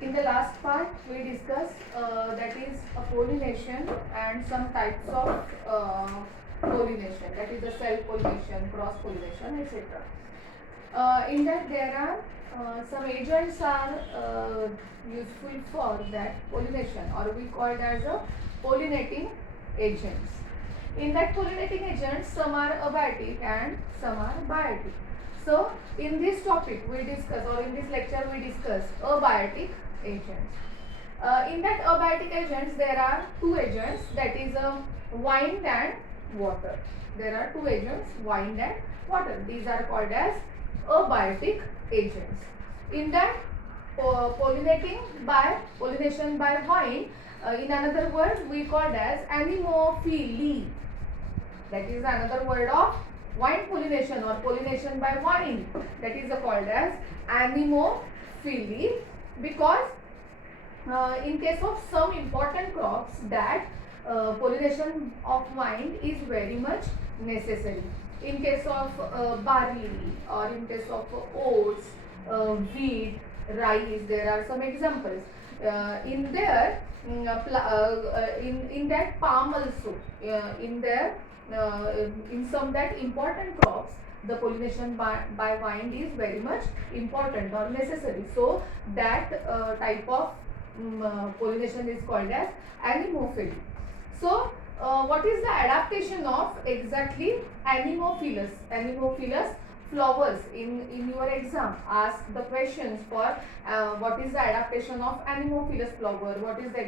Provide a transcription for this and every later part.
In the last part, we discussed that is pollination and some types of pollination, that is the self pollination, cross pollination, etc. In that there are some agents are useful for that pollination, or we call it as a pollinating agents. In that pollinating agents, some are abiotic and some are biotic. So in this topic we discuss, or in this lecture we discuss abiotic agents. In that abiotic agents there are two agents, that is wind and water. There are two agents, wind and water. These are called as abiotic agents. In that pollination by wind, in another word we called as anemophily. That is another word of wind pollination or pollination by wind. That is called as anemophily, because in case of some important crops that pollination of wind is very much necessary. In case of barley, or in case of oats, wheat, rice, there are some examples. In there, in that palm also, in some that important crops, the pollination by wind is very much important or necessary. So that type of pollination is called as anemophily. So what is the adaptation of exactly anemophilous flowers? In your exam ask the questions for what is the adaptation of anemophilous flower, what is the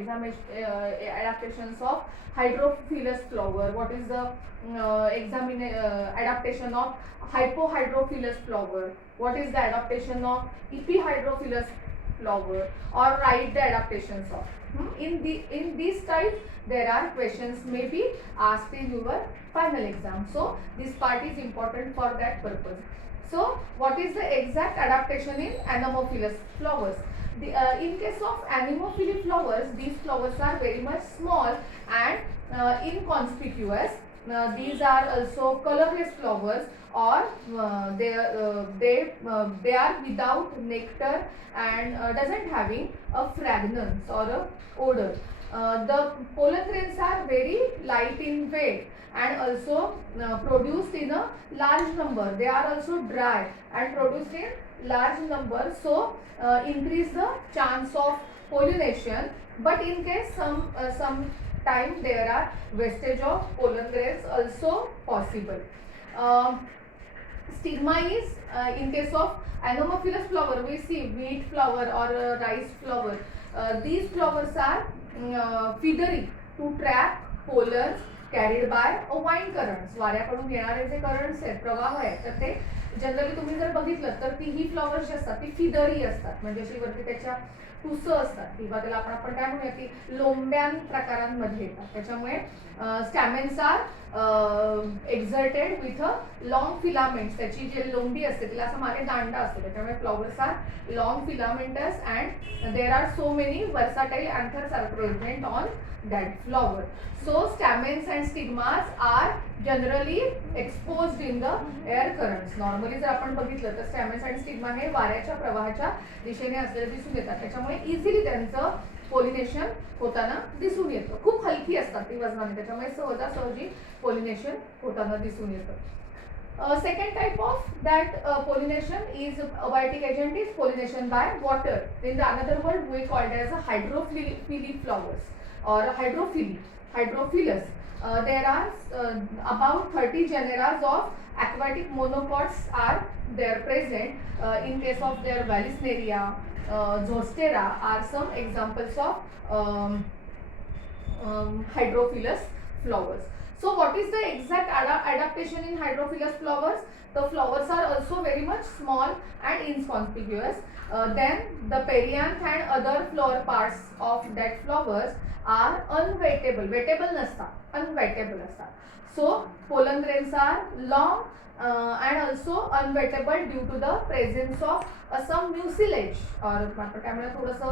adaptations of hydrophilous flower, what is the adaptation of hypohydrophilous flower, what is the adaptation of epihydrophilous flower, or write the adaptations of. In this type there are questions may be asked in your final exam. So this part is important for that purpose. So what is the exact adaptation in anemophilous flowers? In case of anemophily flowers, these flowers are very much small and inconspicuous. These are also colorless flowers, or they are without nectar and doesn't having a fragrance or a odor. The pollen grains are very light in weight and also produced in a large number. They are also dry and produced in large number, so increase the chance of pollination. But in case some time there are wastage of pollen grains also possible. Stigma is in case of anemophilous flower, we see wheat flower or rice flower. These flowers are feathery to trap pollens carried by a wind currents. वाऱ्याकडून येणारे जे currents आहेत, प्रवाह आहेत, तर ते generally तुम्ही जर बघितलं तर ती ही फ्लॉवर्स जी असतात ती फिदरी असतात, म्हणजे अशी वरती त्याच्या टुसं असतात, किंवा त्याला आपण काय म्हणूया की लोंब्यान प्रकारांमध्ये येतात. त्याच्यामुळे stamens are exerted with a long filaments. त्याची जी लोंबी असते तिला असं मागे दांडा असतो, त्याच्यामुळे flowers are long filaments and there are so many versatile anthers are present on that flower. So stamens and stigmas are generally exposed in the air currents. Normally जर आपण बघितलं तर स्टॅमेन्स आणि स्टिग्मा हे वाऱ्याच्या प्रवाहाच्या दिशेने असलेले दिसून येतात, त्याच्यामुळे इझिली त्यांचं पोलिनेशन होताना दिसून येतं. खूप हलकी असतात ती वजनाने, त्याच्यामुळे सहजासहजी पोलिनेशन होताना दिसून येतं. Second type of that pollination is abiotic agent is pollination by water. In the another word we called as a hydrophily flowers or hydrophilous. There are about 30 genera of aquatic monocots are there present. In case of their Vallisneria, Zostera are some examples of hydrophilous flowers. So what is the exact adaptation in hydrophilous flowers? The flowers are also very much small and inconspicuous. Then the perianth and other flower parts of that flowers are unwettable. Wettable नसतात, unwettable असतात. So pollen grains are long and also unwettable due to the presence of some mucilage, और काय म्हणजे थोडंसं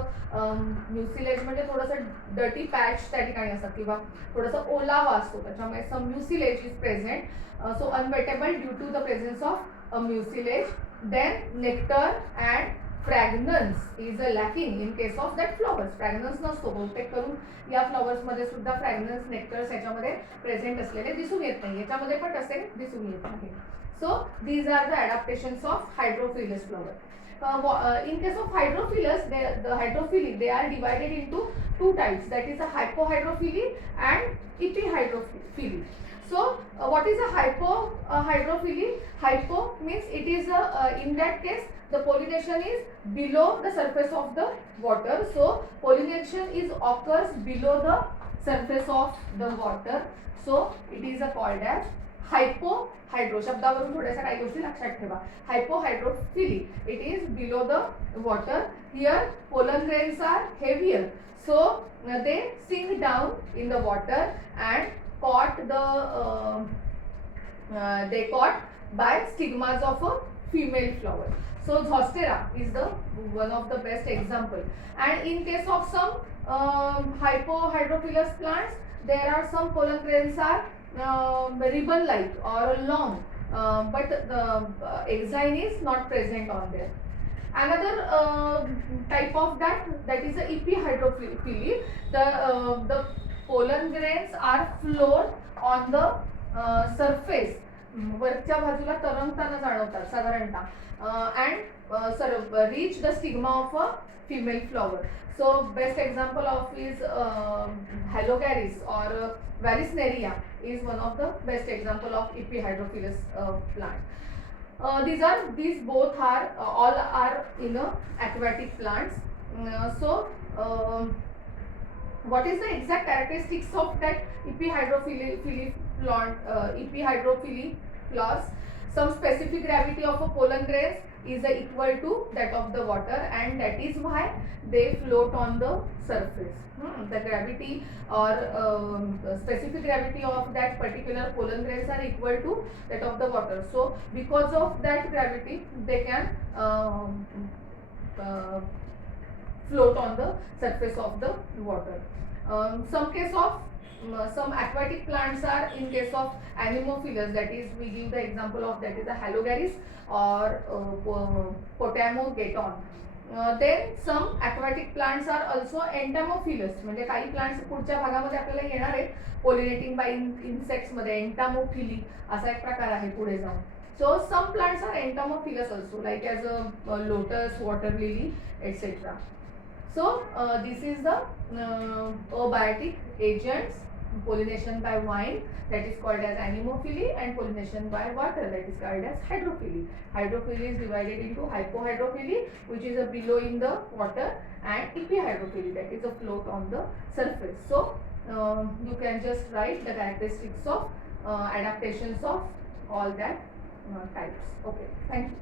mucilage म्हणजे थोडंसं dirty patch त्या ठिकाणी असतात किंवा थोडंसं ओलावा असतो, त्याच्यामुळे some mucilage is present. So unwettable due to the presence of a mucilage. Then nectar and fragrance is lacking in case of that flowers. Fragrance नसतो बहुतेक करून या फ्लॉवर्समध्ये सुद्धा फ्रॅग्नन्स नेक्टर्स याच्यामध्ये प्रेझेंट असलेले दिसून येत नाही, याच्यामध्ये पण तसे दिसून येत नाही. So these are the adaptations of hydrophilous flower. In case of hydrophilus, the hydrophily they are divided into two types, that is a hypohydrophily and epihydrophily. So what is a hypohydrophily? Hypo means it is in that case the pollination is below the surface of the water. So pollination is occurs below the surface of the water. So it is called as hypohydro. शब्दावरून थोड्याशा काही गोष्टी लक्षात ठेवा. Hypohydrophily, it is below the water. Here pollen grains are heavier, so they sink down in the water and they caught by stigmas of a female flower. So Zostera is the one of the best example. And in case of some hypohydrophilous plants, there are some pollen grains are ribbon like or long, but the exine is not present on there. Another type of that is the epihydrophily. The pollen grains are float on the surface, वरच्या बाजूला तरंगताना जाणवतात साधारणतः, and reach the stigma of a female flower. So best example of is Halogaris or Vallisneria is one of the best example of epihydrophilous plant. These both are all are in aquatic plants. What is the exact characteristics of that epihydrophily plant? Epihydrophily flowers. Some specific gravity of a pollen grains is equal to that of the water, and that is why they float on the surface. The gravity or specific gravity of that particular pollen grains are equal to that of the water. So because of that gravity, they can float on the surface of the water. Some case of some aquatic plants are in case of anemophilous, that is we give the example of that is a Halogaris or Potamogeton. Then some aquatic plants are also entamophilous. म्हणजे काही plants पुढच्या भागामध्ये आपल्याला येणार आहेत pollinating bye insects मध्ये. एंटामोफिली असा एक प्रकार आहे पुढे जाऊन. So some plants are entamophilous also, like as a lotus, water lily, etc. So this is the abiotic agents. Pollination by vine, that is called as anemophily, and pollination by water, that is called as hydrophily. Hydrophily is divided into hypohydrophily, which is a below in the water, and epihydrophily, that is a float on the surface. So you can just write the characteristics of adaptations of all that types. Okay, thank you.